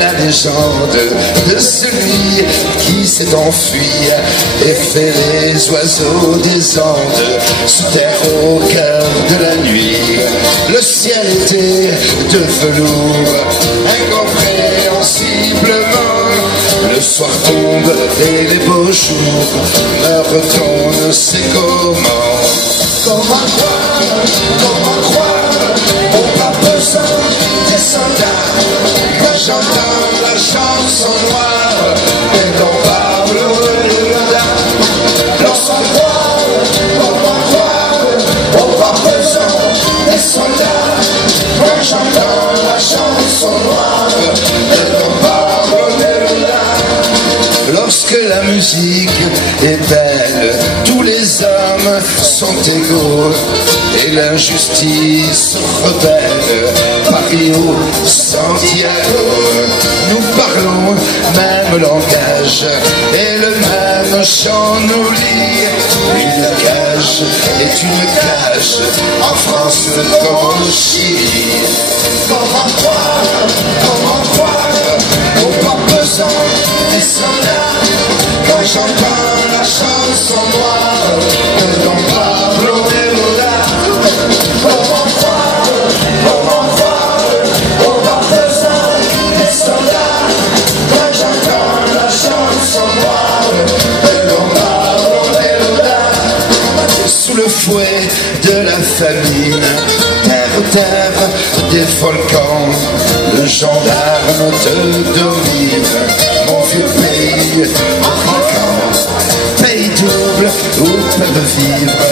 la légende de celui qui s'est enfui et fait les oiseaux des Andes se taire au cœur de la nuit. Le ciel était de velours incompréhensiblement. Le soir tombe et les beaux jours me retournent, c'est comment. Comment croire au pas pesant des soldats quand j'entends la chanson noire et qu'on parle au delà. Comment croire au pas pesant des soldats quand j'entends la chanson noire et qu'on parle au delà. Lorsque la musique est belle, tous les hommes sont égaux et l'injustice rebelle. Paris ou Santiago, nous parlons même langage et le même chant nous lie. Une cage est une cage en France comme au Chili. Comment croire au pas pesant des soldats quand j'entends la chanson noire de Don Pablo Neruda. Comment croire au pas pesant des soldats quand j'entends la chanson noire de Don Pablo Neruda. Sous le fouet de la famine, terre des volcans, le gendarme te domine. Mon vieux pays en vacances, pays double où peuvent vivre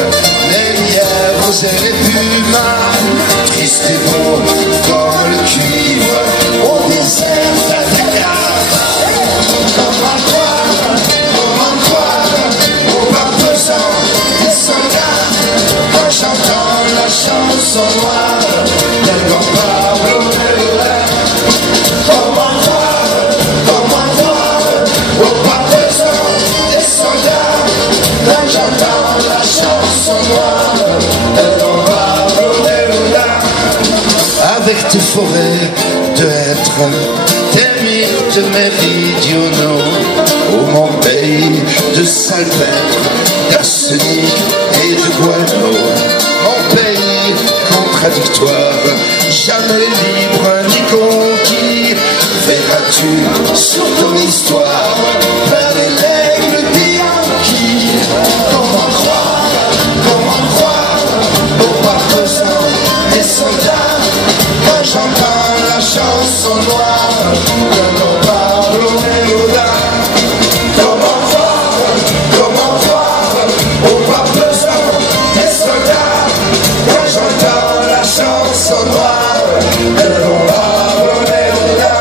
les lièvres et les pumas, tristes et beaux comme le cuivre au désert d'Athéna. Comment croire au pas pesant des soldats quand j'entends la chanson noire de Don Pablo Neruda. Comment croire au pas pesant des soldats quand j'entends la chanson noire de Don Pablo Neruda. Avec tes forêts de hêtres, tes mythes méridionaux, oh mon pays de salpêtre, d'arsenic et de guano, mon pays contradictoire, jamais libre ni conquis. Verras-tu sur ton histoire par les règles des Yankees. Comment croire au pas pesant des soldats quand j'entends la chanson noire de Don Pablo Neruda. Comment croire au pas pesant des soldats quand j'entends la chanson noire de Don Pablo Neruda.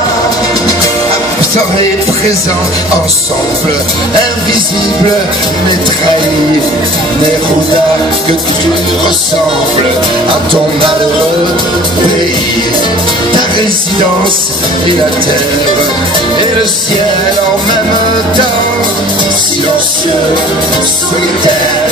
Absents et présents ensemble, invisibles mais trahis, Neruda, que tu ressembles à ton malheureux pays. Ta résidence est la terre et le ciel en même temps, silencieux, solitaire,